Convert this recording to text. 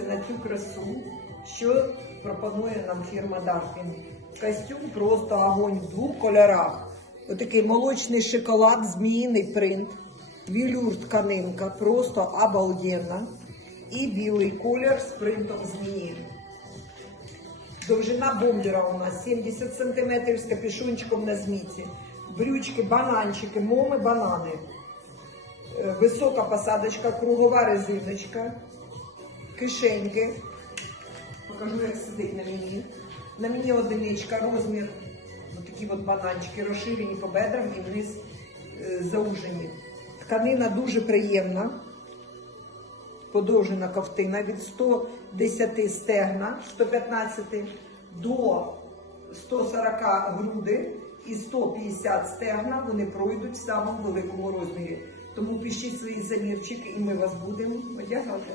подивіться на цю красу, що пропонує нам фірма Дарфін. Костюм просто огонь в двох кольорах. Отакий молочний шоколад, зміїний принт, вілюр тканинка, просто обалденна. І білий колір з принтом змії. Довжина бомбера у нас 70 см з капюшончиком на зміці. Брючки, бананчики, моми, банани. Е, Висока посадочка, кругова резиночка, кишеньки. Покажу, як сидить на мені. На мені одиничка, розмір. Ось такі от бананчики розширені по бедрам і вниз е, заужені. Тканина дуже приємна. Подовжена ковтина від 110 стегна, 115 до 140 груди і 150 стегна вони пройдуть в самому великому розмірі. Тому пишіть свої замірчики і ми вас будемо одягати.